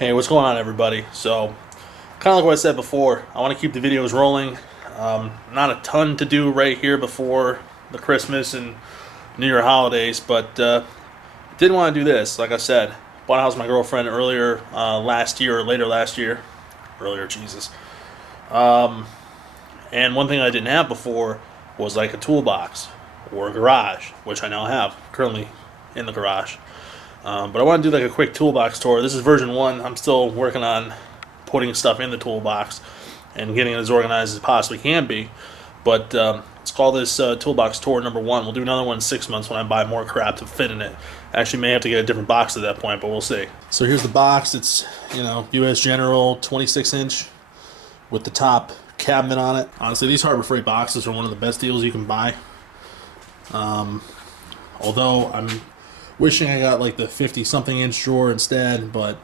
Hey, what's going on, everybody? So, kind of like what I said before, I want to keep the videos rolling. Not a ton to do right here before the Christmas and New Year holidays, but did want to do this. Like I said, bought a house with my girlfriend earlier last year, or later last year. Earlier, Jesus. And one thing I didn't have before was like a toolbox or a garage, which I now have currently in the garage. But I want to do like a quick toolbox tour. This is version 1. I'm still working on putting stuff in the toolbox and getting it as organized as it possibly can be. But let's call this toolbox tour number 1. We'll do another one in 6 months when I buy more crap to fit in it. Actually, may have to get a different box at that point, but we'll see. So here's the box. It's, U.S. General 26-inch with the top cabinet on it. Honestly, these Harbor Freight boxes are one of the best deals you can buy. Although I'm wishing I got like the 50-something inch drawer instead, but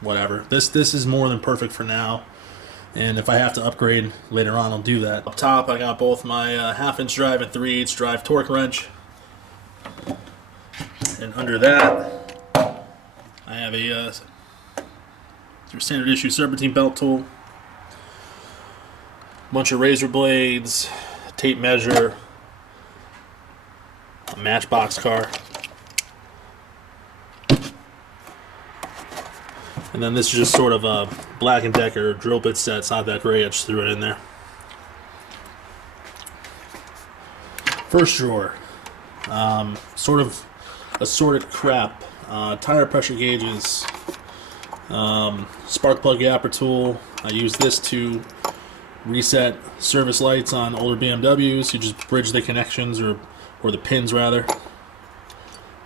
whatever. This is more than perfect for now. And if I have to upgrade later on, I'll do that. Up top, I got both my half-inch drive and 3/8 drive torque wrench. And under that, I have a standard issue serpentine belt tool, bunch of razor blades, tape measure, a Matchbox car. And then this is just sort of a Black & Decker drill bit set. It's not that great. I just threw it in there. First drawer. Sort of assorted crap. Tire pressure gauges. Spark plug yapper tool. I use this to reset service lights on older BMWs. You just bridge the connections, or the pins rather.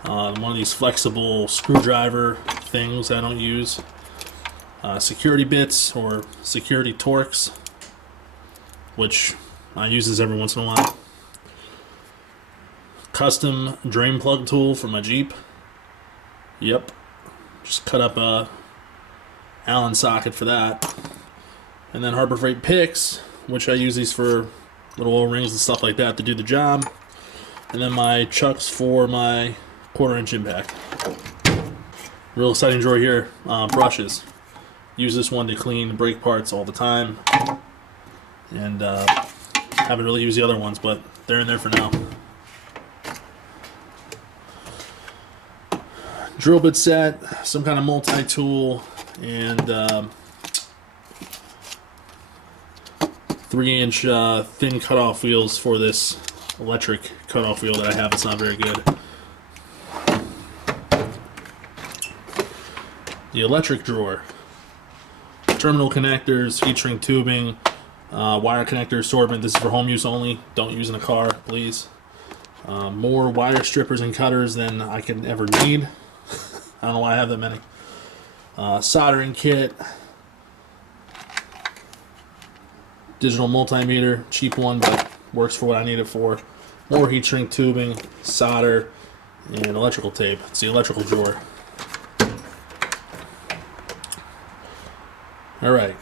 One of these flexible screwdriver things I don't use. Security bits or security torques, which I use this every once in a while. Custom drain plug tool for my Jeep. Yep, just cut up a Allen socket for that. And then Harbor Freight picks, which I use these for little O-rings and stuff like that to do the job. And then my chucks for my 1/4-inch impact. Real exciting drawer here. Brushes. Use this one to clean brake parts all the time. And haven't really used the other ones, but they're in there for now. Drill bit set, some kind of multi-tool, and 3-inch thin cutoff wheels for this electric cutoff wheel that I have. It's not very good. The electric drawer. Terminal connectors, heat shrink tubing, wire connector assortment. This is for home use only. Don't use in a car, please. More wire strippers and cutters than I can ever need. I don't know why I have that many. Soldering kit. Digital multimeter, cheap one, but works for what I need it for. More heat shrink tubing, solder, and electrical tape. It's the electrical drawer. Alright,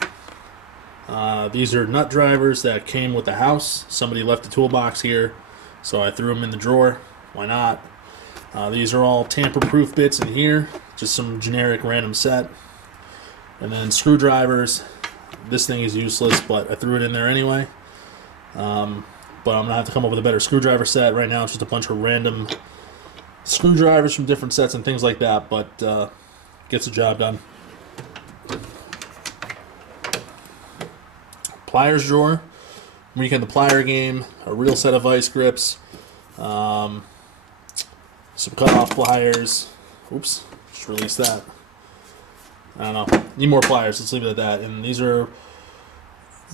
these are nut drivers that came with the house. Somebody left the toolbox here, so I threw them in the drawer. Why not? These are all tamper-proof bits in here, just some generic random set. And then screwdrivers. This thing is useless, but I threw it in there anyway. But I'm going to have to come up with a better screwdriver set. Right now it's just a bunch of random screwdrivers from different sets and things like that, but gets the job done. Pliers drawer. Weekend the plier game. A real set of vice grips. Some cut-off pliers. Oops, just released that. I don't know. Need more pliers. Let's leave it at that. And these are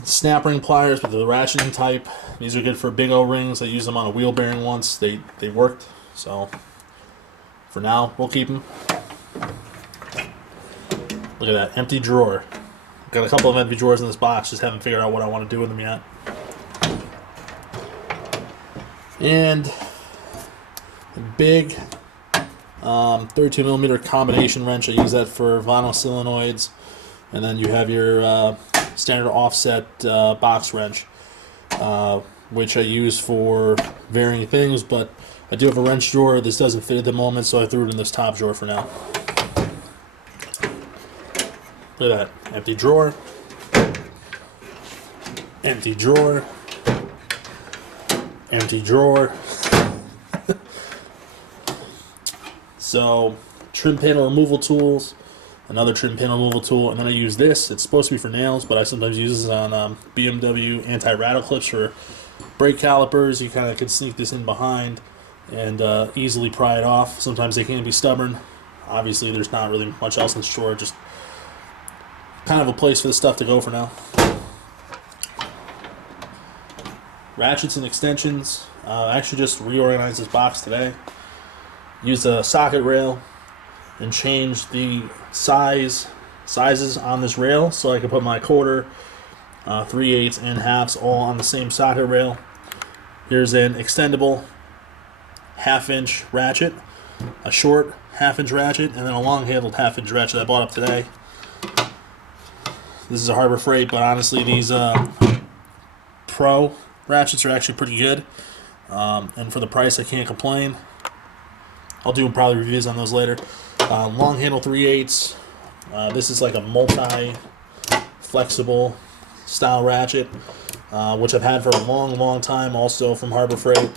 snap ring pliers with the ratcheting type. These are good for big O-rings. I used them on a wheel bearing once. They worked. So for now, we'll keep them. Look at that empty drawer. Got a couple of empty drawers in this box. Just haven't figured out what I want to do with them yet. And a big 32mm combination wrench. I use that for vinyl solenoids. And then you have your standard offset box wrench, which I use for varying things. But I do have a wrench drawer. This doesn't fit at the moment, so I threw it in this top drawer for now. Look at that. Empty drawer. Empty drawer. Empty drawer. So, trim panel removal tools. Another trim panel removal tool. And then I use this. It's supposed to be for nails, but I sometimes use this on BMW anti-rattle clips for brake calipers. You kind of can sneak this in behind and easily pry it off. Sometimes they can be stubborn. Obviously, there's not really much else in the store. Just kind of a place for the stuff to go for now. Ratchets and extensions. I actually just reorganized this box today. Used a socket rail and changed the sizes on this rail so I could put my quarter, 3/8, and halves all on the same socket rail. Here's an extendable 1/2-inch ratchet, a short 1/2-inch ratchet, and then a long-handled 1/2-inch ratchet I bought up today. This is a Harbor Freight, but honestly, these Pro ratchets are actually pretty good, and for the price, I can't complain. I'll do probably reviews on those later. Long handle 3/8. This is like a multi-flexible style ratchet, which I've had for a long time, also from Harbor Freight.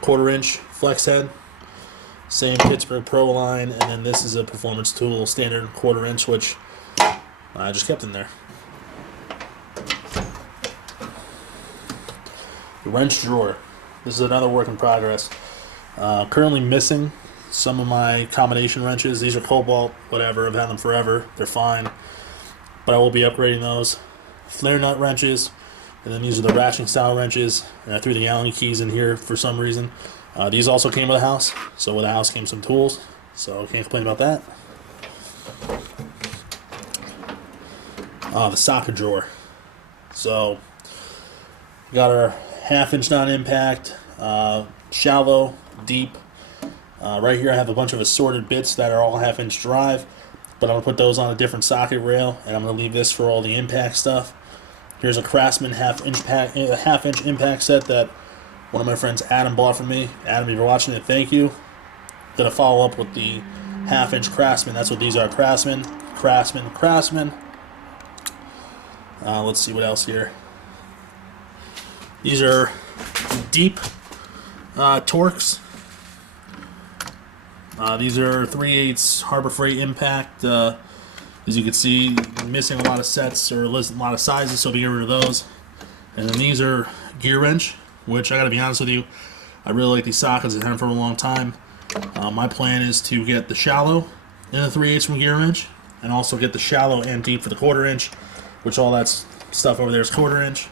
1/4-inch flex head. Same Pittsburgh Pro line, and then this is a Performance Tool standard 1/4-inch, which I just kept in there. The wrench drawer. This is another work in progress. Currently missing some of my combination wrenches. These are Cobalt, whatever. I've had them forever. They're fine. But I will be upgrading those. Flare nut wrenches. And then these are the ratcheting style wrenches. And I threw the Allen keys in here for some reason. These also came with the house. So with the house came some tools. So can't complain about that. The socket drawer. So got our 1/2-inch non-impact, shallow, deep. Right here I have a bunch of assorted bits that are all 1/2-inch drive, but I'm going to put those on a different socket rail, and I'm going to leave this for all the impact stuff. Here's a Craftsman 1/2-inch impact set that one of my friends Adam bought for me. Adam, if you're watching it, thank you. Going to follow up with the 1/2-inch Craftsman. That's what these are, Craftsman. Let's see what else here. These are deep Torx. These are 3/8 Harbor Freight impact. As you can see, missing a lot of sets or a lot of sizes, so we get rid of those. And then these are gear wrench, which I gotta be honest with you, I really like these sockets. I've had them for a long time. My plan is to get the shallow in the 3/8 from gear wrench, and also get the shallow and deep for the 1/4-inch, which all that stuff over there is 1/4-inch.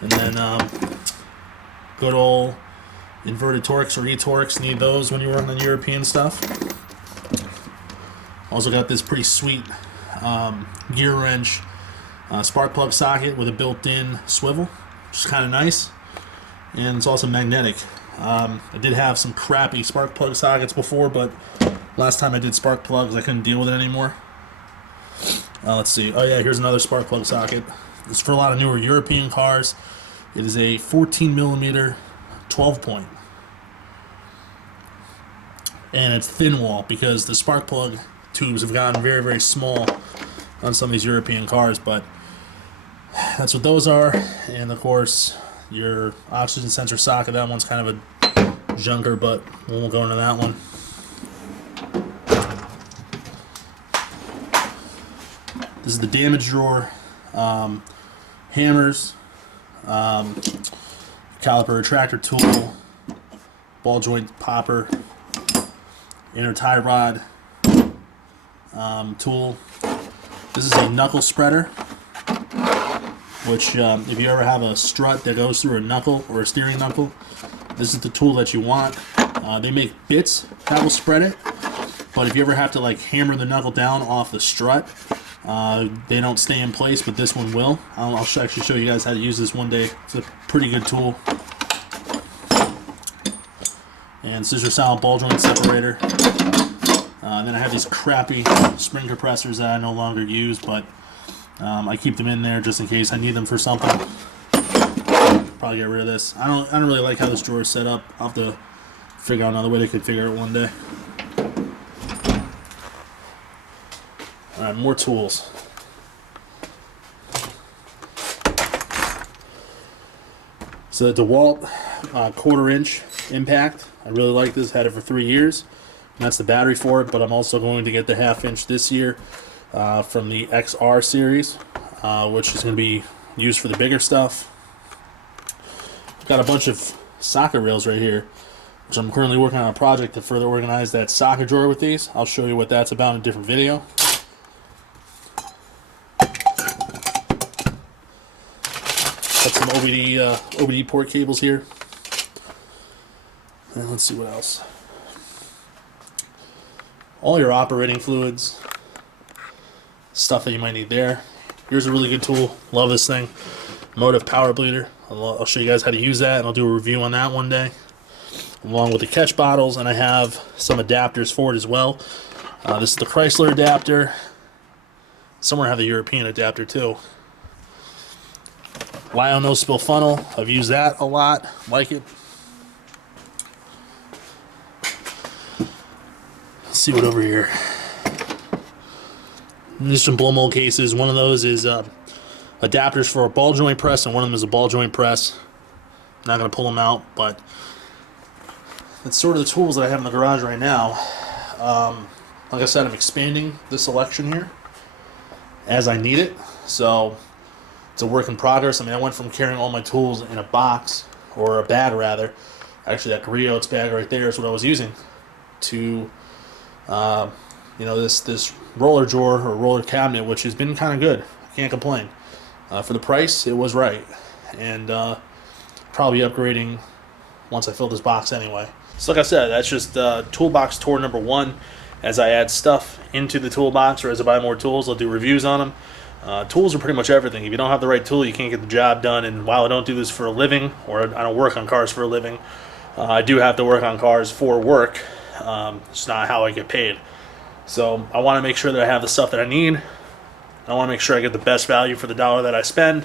And then good old inverted Torx or E-Torx, need those when you're working on European stuff. Also got this pretty sweet gear wrench spark plug socket with a built-in swivel, which is kind of nice. And it's also magnetic. I did have some crappy spark plug sockets before, but last time I did spark plugs, I couldn't deal with it anymore. Let's see. Oh yeah, here's another spark plug socket. It's for a lot of newer European cars. It is a 14mm 12-point. And it's thin wall because the spark plug tubes have gotten very small on some of these European cars, but that's what those are. And of course, your oxygen sensor socket, that one's kind of a junker, but we won't go into that one. This is the damage drawer. Hammers, caliper retractor tool, ball joint popper, inner tie rod tool. This is a knuckle spreader, which if you ever have a strut that goes through a knuckle or a steering knuckle, this is the tool that you want. They make bits that will spread it, but if you ever have to like hammer the knuckle down off the strut, they don't stay in place, but this one will. I'll actually show you guys how to use this one day. It's a pretty good tool. And scissor style ball joint separator. And then I have these crappy spring compressors that I no longer use, but I keep them in there just in case I need them for something. Probably get rid of this. I don't really like how this drawer is set up. I'll have to figure out another way to configure it one day. All right, more tools. So the DeWalt 1/4 inch impact. I really like this. Had it for 3 years. And that's the battery for it. But I'm also going to get the 1/2 inch this year from the XR series, which is going to be used for the bigger stuff. I've got a bunch of socket rails right here, which I'm currently working on a project to further organize that socket drawer with these. I'll show you what that's about in a different video. Got some OBD port cables here. And let's see what else. All your operating fluids, stuff that you might need there. Here's a really good tool. Love this thing. Motive power bleeder. I'll show you guys how to use that, and I'll do a review on that one day. Along with the catch bottles, and I have some adapters for it as well. This is the Chrysler adapter. Somewhere I have the European adapter too. Lyo no spill funnel. I've used that a lot. Like it. Let's see what over here. There's some blow mold cases. One of those is adapters for a ball joint press, and one of them is a ball joint press. I'm not going to pull them out, but that's sort of the tools that I have in the garage right now. Like I said, I'm expanding the selection here as I need it. So it's a work in progress. I mean, I went from carrying all my tools in a box, or a bag rather. Actually, that Griots bag right there is what I was using, to this roller drawer or roller cabinet, which has been kind of good. I can't complain. For the price, it was right, and probably upgrading once I fill this box anyway. So like I said, that's just toolbox tour number 1. As I add stuff into the toolbox, or as I buy more tools, I'll do reviews on them. Tools are pretty much everything. If you don't have the right tool, you can't get the job done. And while I don't do this for a living, or I don't work on cars for a living, I do have to work on cars for work. It's not how I get paid. So I want to make sure that I have the stuff that I need. I want to make sure I get the best value for the dollar that I spend.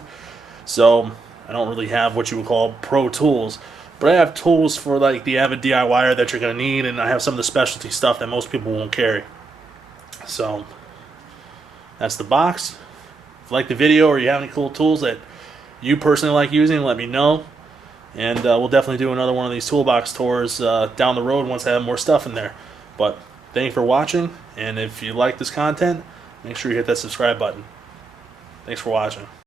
So I don't really have what you would call pro tools, but I have tools for like the avid DIYer that you're going to need, and I have some of the specialty stuff that most people won't carry. So that's the box. If you like the video, or you have any cool tools that you personally like using, let me know. And we'll definitely do another one of these toolbox tours down the road once I have more stuff in there. But thank you for watching, and if you like this content, make sure you hit that subscribe button. Thanks for watching.